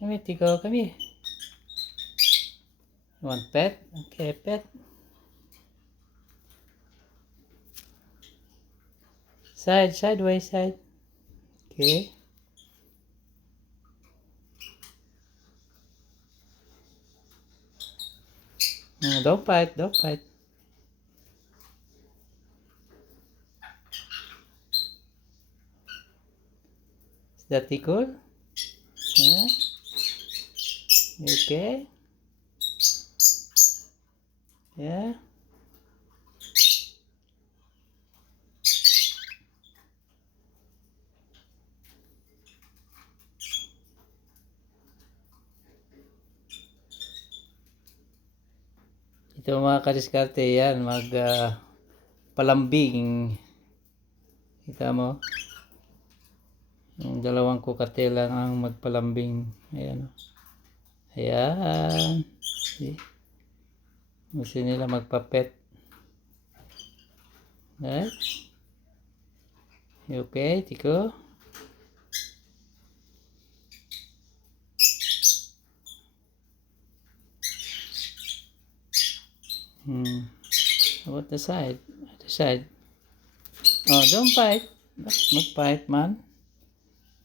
Come here, Tico. Come here. You want pet? Okay, pet. Sideways, side. Okay. Don't bite, don't bite. Is that tickle? Yeah. You okay? Yeah. Ito mga kadiskarte yan, palambing. Kita mo? Yung dalawang cockatiel lang ang magpalambing. Ayan. Ayan. See? Gusto nila magpapet. Right? You okay, Tico? How about the side? The side. Oh, don't bite. Don't bite, man.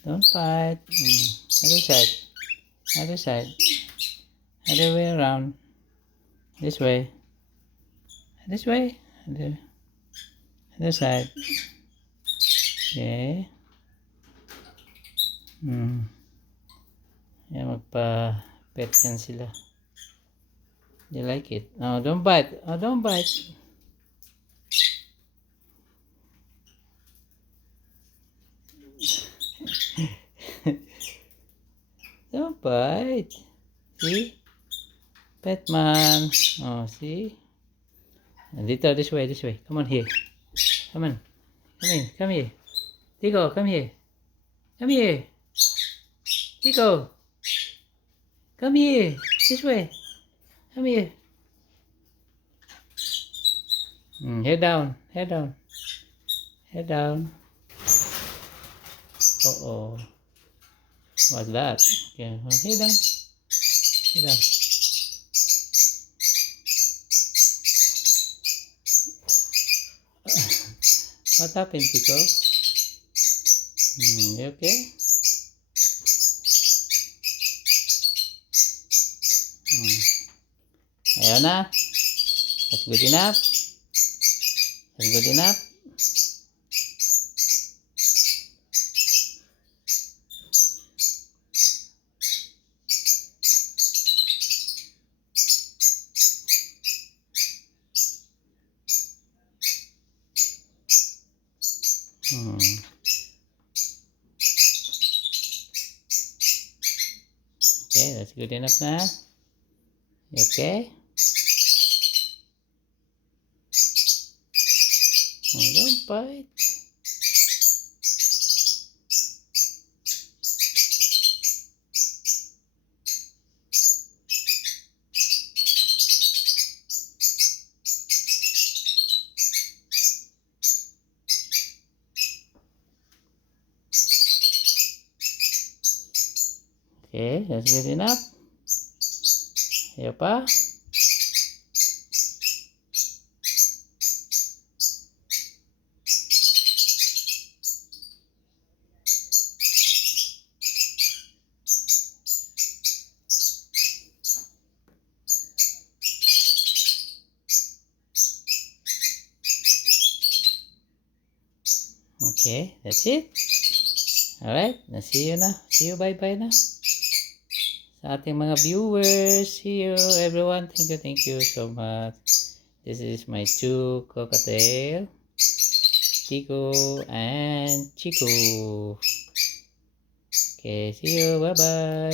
Don't bite. Other side. Other side. Other way around. This way. This way. Other side. Okay. Yan, magpa-pet yan sila. They like it. Oh, don't bite. Oh, don't bite. Don't bite. See? Pet man. Oh, see? Dito, this way, this way. Come on here. Come on. Come in. Come here. Tico, come here. Come here. Tico. Come here. This way. Come here. Head down. Head down. Head down. Uh-oh. What's that? Okay. Head down. Head down. What happened, Tico? You okay? Ayan na. That's good enough. That's good enough. Okay, that's good enough na. You okay? Oh, don't bite. Okay, that's good enough. Ayaw pa? Okay, that's it. Alright, see you na. See you, bye-bye na. Sa ating mga viewers, see you everyone. Thank you so much. This is my two cockatiel, Tico and Chico. Okay, see you. Bye-bye.